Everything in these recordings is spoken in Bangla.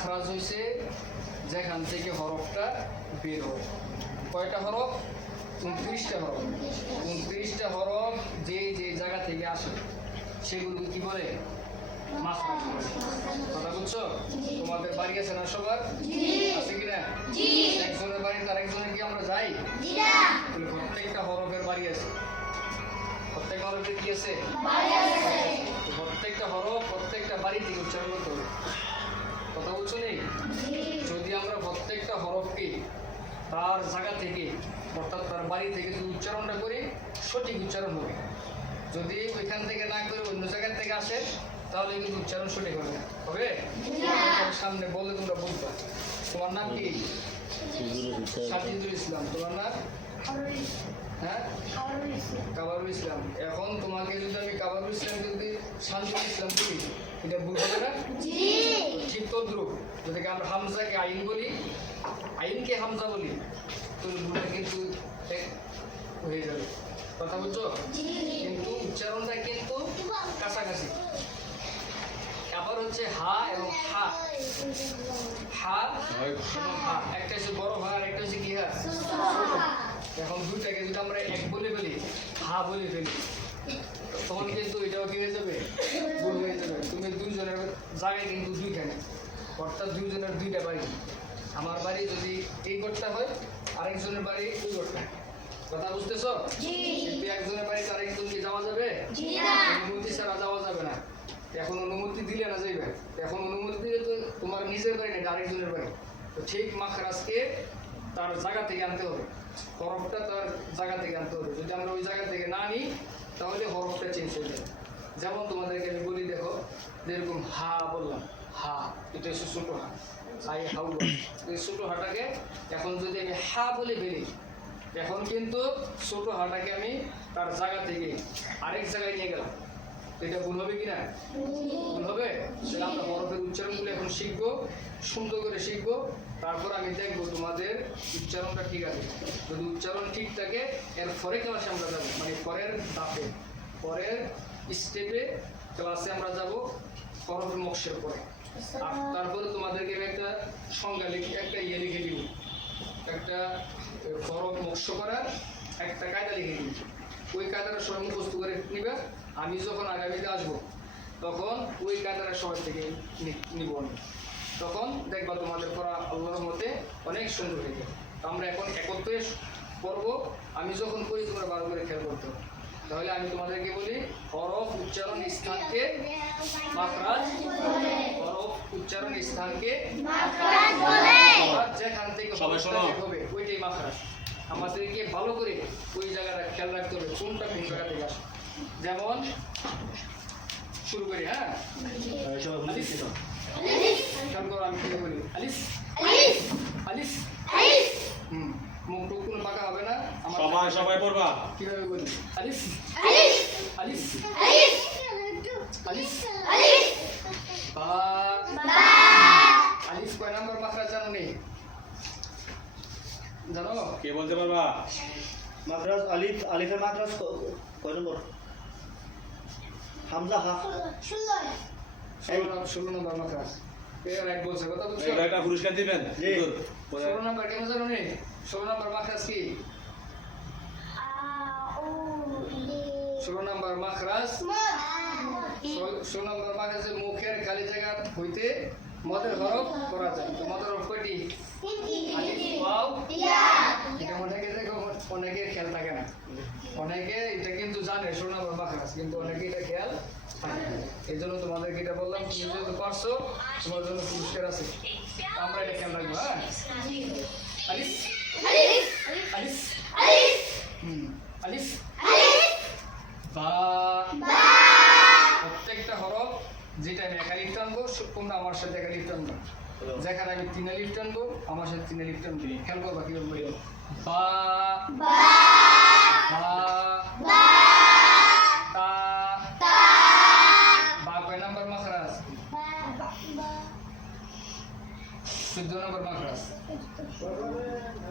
মাখরাজ হইছে যেখান থেকে হরফটা বের হয়। কয়টা হরফ? 29টা হরফ। 29টা হরফ যে যে জায়গা থেকে আসে সেগুলো কি বলে? মাখরাজ বলে। কথা বুঝছো? তোমাদের বাড়ি আছে না সবার? আছে কিনা? একজনের বাড়ি তার একজনের কি আমরা যাই? প্রত্যেকটা হরফের বাড়ি আছে। প্রত্যেকটা হরফের কি আছে? প্রত্যেকটা হরফ প্রত্যেকটা বাড়ি থেকে উচ্চারণ করতে হবে। কথা বলছো নেই? যদি আমরা প্রত্যেকটা হরফকে তার জায়গা থেকে অর্থাৎ তার বাড়ি থেকে যদি উচ্চারণটা করি সঠিক উচ্চারণ হবে। যদি ওইখান থেকে না করে অন্য জায়গা থেকে আসে তাহলে কিন্তু উচ্চারণ সঠিক হবে না। হবে? সামনে বলে তোমরা বলবা। তোমার নাম কি? সাজিদুল ইসলাম। তোমার নাম? হ্যাঁ, কাবারুল ইসলাম। এখন তোমাকে যদি আমি কাবারুল ইসলামকে যদি সাজিদুল ইসলাম বলি এটা ভুল হবে না? ঠিক তদ্রুপ যদি আমরা হামজাকে আইন বলি, আইনকে হামজা বলি, তো ভুলটা কিন্তু হয়ে যাবে। কথা বুঝছো? কিন্তু উচ্চারণটা কিন্তু কাছাকাছি। আবার হচ্ছে হা এবং হা, হা এবং হা, একটা হচ্ছে বড় হা আর একটা হচ্ছে কি হা? এখন দুইটাকে যদি আমরা এক বলে ফেলি, হা বলে ফেলি, তখন কিন্তু এটাও কি হয়ে যাবে? ভুল হয়ে যাবে। তুমি দুইজনের জায়গায় কিন্তু দুইখানে, অর্থাৎ দুইজনের দুইটা বাড়ি। আমার বাড়ি যদি এই ঘরটা হয়, আরেকজনের বাড়ি ওই ঘরটা। কথা বুঝতেছো? কিন্তু একজনের বাড়িতে আরেকজনকে যাওয়া যাবে? অনুমতি ছাড়া যাওয়া যাবে না। এখন অনুমতি দিলে না যাইবে। এখন অনুমতি দিলে তো তোমার নিজের বাড়ি না, আরেকজনের বাড়ি। তো ঠিক মাখরাজকে তার জায়গা থেকে আনতে হবে, হরফটা তার জায়গা থেকে আনতে হবে। যদি আমরা ওই জায়গা থেকে না নিই তাহলে হরফটা চেঞ্জ হয়ে যাবে। যেমন তোমাদেরকে আমি বলি, দেখো যেরকম হা বললাম, হা এটা হচ্ছে ছোটো হা, আই হাউ। এই ছোটো হাটাকে এখন যদি আমি হা বলে ফেলি, এখন কিন্তু ছোটো হাটাকে আমি তার জায়গা থেকে আরেক জায়গায় নিয়ে গেলাম। এটা ভুল হবে কিনা? ভুল হবে। তাহলে আমরা হরফের উচ্চারণগুলো এখন শিখবো, সুন্দর করে শিখবো। তারপর আমি দেখবো তোমাদের উচ্চারণটা ঠিক আছে। যদি উচ্চারণ ঠিক থাকে এর পরে ক্লাসে আমরা যাবো, মানে পরের ধাপে, পরের স্টেপে ক্লাসে আমরা যাব হরফ মক্সের পরে। আর তারপরে তোমাদেরকে একটা সংজ্ঞা লিখে, একটা লিখে দিব, একটা হরফ মক্স করার একটা কায়দা লিখে দিব। ওই কায়দাটা সবাই মুখস্থ করে নিবে। আমি যখন আগামীতে আসবো তখন ওই কায়দাটা সবার থেকে নিব, তখন দেখবা তোমাদের পড়া আল্লাহর মতে অনেক সুন্দর হয়ে যাবে। তো আমরা এখন একত্রে পড়বো। আমি যখন করি তোমরা ভালো করে খেয়াল করতে হবে। তাহলে আমি তোমাদেরকে বলি, হরফ উচ্চারণ স্থানকে মাখরাজ, হরফ উচ্চারণ স্থানকে যেখান থেকে হবে ওইটাই মাখরাজ। আমাদেরকে ভালো করে ওই জায়গাটা খেয়াল রাখতে হবে, কোনটা কোন জায়গা থেকে আসে। যেমন শুরু করি, হ্যাঁ, খেয়াল করো আমি কি বলি, আলিস আলিস। মুখ টুক কোনো পাকা হবে না। সবাই পড়বা। কিভাবে বলি? আলিস আলিস আলিস। বা আলিস কয় নাম্বার মাখরাজ জানো নেই? জানো? কে বলতে পারবা? মাখরাজ আলিফ, আলিফের মাখরাজ কয় নম্বর? হামজা হা 16 নম্বর মাখরাজ। এর এক বলছে, কথা বুঝছো? একটা পুরস্কার দিবেন। 16 নম্বর কেন জানো নেই? 16 নম্বর মাখরাজ কি? 16 নম্বর মাখরাজ, 16 নম্বর মাখরাজে মুখের খালি জায়গা হইতে মদের হরফ করা যায়। তো মদের হরফ কয়টি? আলিফ, ওয়াও, ইয়া। এটা অনেকের খেয়াল থাকে না। অনেকে এটা কিন্তু জানে 16 নম্বর মাখরাজ, কিন্তু অনেকে এটা খেয়াল থাকে না। এই জন্য তোমাদেরকে এটা বললাম, তুমি যেহেতু পারছো তোমার জন্য পুরস্কার আছে। আমরা এটা খেয়াল রাখবো। হ্যাঁ, আলিফ আলিফ আলিফ বা। প্রত্যেকটা হরফ যেটা আমি একা লিফ টানবো তোমরা আমার সাথে একা লিফ টানবো। যেখানে আমি 3 লিফ টানবো আমার সাথে 3 লিফ টানবো। খেয়াল করবা কিভাবে বলি। বা বা তা বা কয় নাম্বার মাখরাজ? 14 নম্বর মাখরাজ।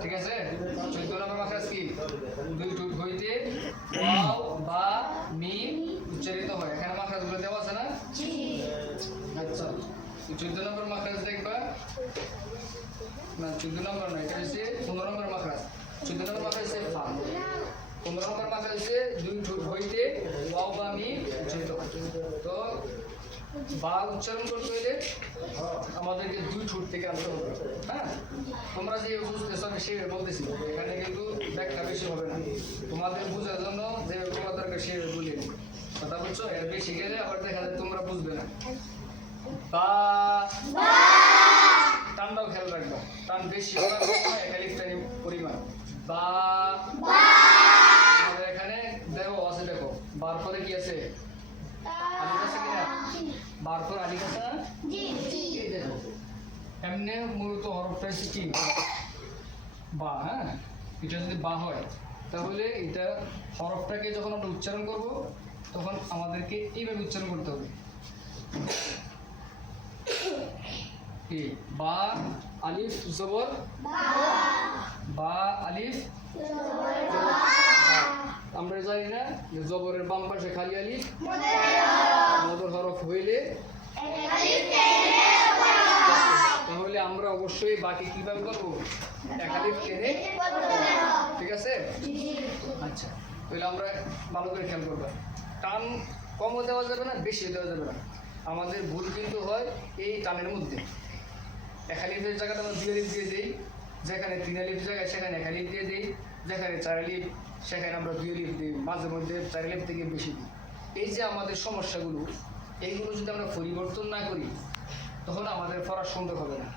ঠিক আছে? 14 নম্বর মাখরাজ কি? দুই টুক হইতে ওয়াও বা মিম উচ্চারিত হয়। এখানে মাখরাজগুলো দেওয়া আছে না? আচ্ছা, 14 নম্বর মাখরাজ দেখবা না 14 নম্বর না, এটা হচ্ছে 15 নম্বর মাখরাজ। 14 নম্বর মাখরাজ হচ্ছে ফা, 15 নম্বর মাখরাজ হচ্ছে দুই ঠোঁট হইতে ওয়াও বা মিম উচ্চারিত হয়। তো বা উচ্চারণ করতে হলে আমাদেরকে দুই ঠোঁট থেকে আনতে হবে। হ্যাঁ, তোমরা যে বুঝতেছ আমি সে বলতেছি, এখানে কিন্তু ব্যাখ্যা বেশি হবে না, তোমাদের বোঝার জন্য যে বলা দরকার সে বলি কথা বলছো। এর বেশি গেলে আবার দেখা যায় তোমরা বুঝবে না। বা টানটাও খেয়াল রাখবা, টান বেশি হবে একালিফটানি পরিমাণ। বা আমাদের এখানে দেখো আছে, দেখো বার পরে কি আছে, আলিফ আছে কিনা, বার পর আলিফ আছে না, এই দেখো এমনি মূলত হরফটা হচ্ছে কি বা। হ্যাঁ, এটা যদি বা হয় তাহলে এটা হরফটাকে যখন আমরা উচ্চারণ করব তখন আমাদেরকে এইভাবে উচ্চারণ করতে হবে, কি বা আলিফ জবর বা আলিফ। আমরা জানি না যে জবরের বাম পাশে খালি আলিফ, মদর হরফ হইলে তাহলে আমরা অবশ্যই বাকি কিভাবে করবো, এক আলিফ টেনে। ঠিক আছে, আচ্ছা তাহলে আমরা ভালো করে খেয়াল করবো। টান কমও দেওয়া যাবে না, বেশিও দেওয়া যাবে না। আমাদের ভুল কিন্তু হয় এই টানের মধ্যে। এক আলিফের জায়গাটা আমরা 2 আলিফ দিয়ে দিই, যেখানে 3 আলিফ জায়গায় সেখানে 1 আলিফ দিয়ে দিই, যেখানে 4 আলিফ সেখানে আমরা 2 আলিফ দিই, মাঝে মধ্যে 4 আলিফ থেকে বেশি দিই। এই যে আমাদের সমস্যাগুলো, এইগুলো যদি আমরা পরিবর্তন না করি তখন আমাদের পড়া সুন্দর হবে না।